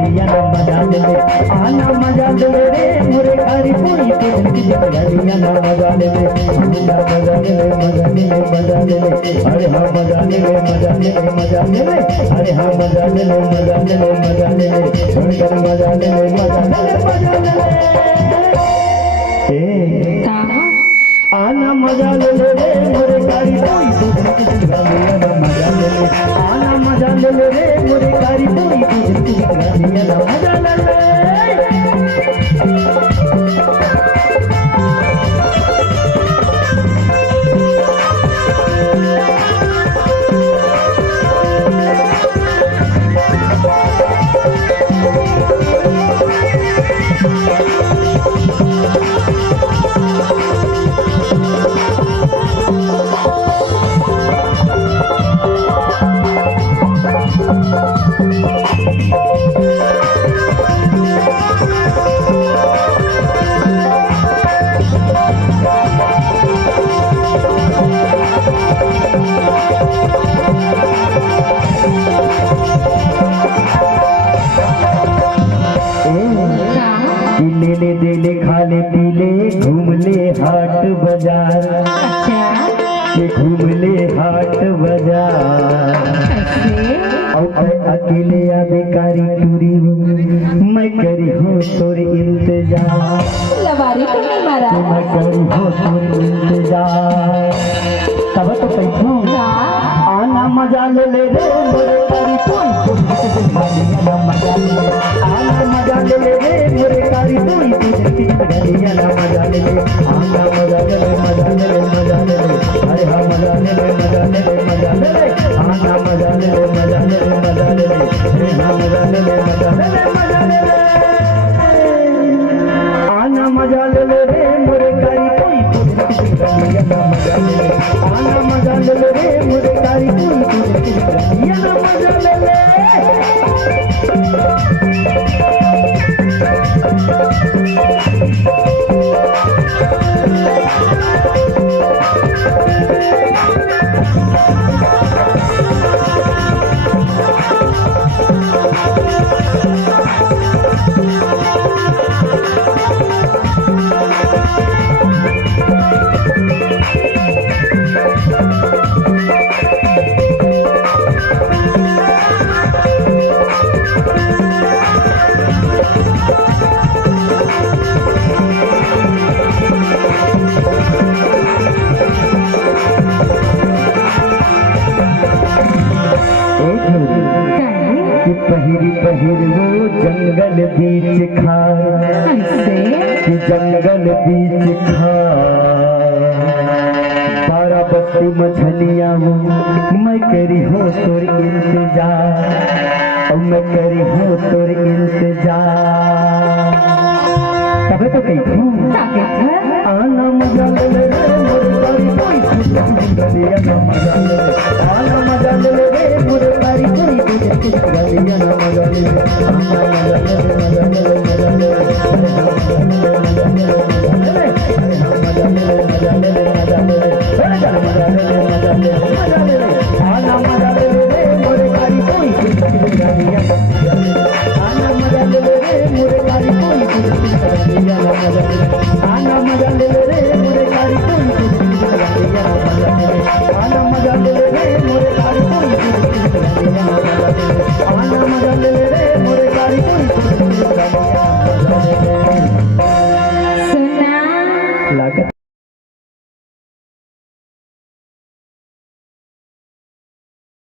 गालियां ना मजा ले ले आना मजा ले ले रे मोरे कारी कोई तुझ की गालियां ना मजा ले ले मजा ले ले मजा ले ले मजा ले ले अरे हाँ मजा ले ले मजा ले ले मजा ले ले अरे हाँ मजा ले ले मजा ले ले मजा ले ले छोड़कर मजा ले ले मजा ले ले मजा ले ले आना मजा ले ले रे मोरे कारी कोई तुझ की गालियां ना मजा ले ले आना मजा ले ले रे मोरे कारी कोई तुझ की गालियां ना मजा ले ले ले दे ले खा ले पी ले घूम ले हाट बाजार के घूम ले हाट बाजार और अकेले या बेकारी टूरी मैं करी हूँ तोरे इंतजार मैं करी हूँ तोरे इंतजार तब तो कैसू आना मजा ले ले रे मोरे कारी कोई गालियां मजा ले ले आना मजा ले ले रे मोरे कारी कोई गालियां ना मजा ले ले आना मजा ले ले मजा ले ले मजा ले ले अरे हाँ मजा ले ले मजा ले ले मजा ले ले आना मजा ले ले मजा ले ले मजा ले ले अरे हाँ मजा ले ले मजा ले ले मजा ले ले आना मजा ले ले रे मोरे कारी कोई गालियां ना मजा ले ले आना मजा ले ले रे मोरे कारी कोई गालियां ना मजा ले ले पहिरी पहिर वो जंगल बीच खाए कि जंगल बीच खाए सारा बस्ती मछलियाँ वो मैं करी हूँ तोर इंतजार और मैं करी हूँ तोर इंतजार तबे तो कैसू आना मजा ले ले मोरे कारी कोई गालियां ना मजा ले ले आना मजा ले ले रे मोरे कारी कोई गालियां ना मजा ले ले आना मजा ले ले मजा ले ले मजा ले ले मजा ले ले मजा ले ले मजा ले ले मजा ले ले मजा ले ले मजा ले ले आना मजा ले ले रे मोरे कारी कोई गालियां ना मजा ले ले आना मजा ले ले रे मोरे कारी कोई गालियां ना मजा ले ले आना मजा ले ले रे मोरे कारी कोई गालियां ना मजा ले ले आना मजा ले ले रे मोरे कारी कोई गालियां ना मजा ले ले आना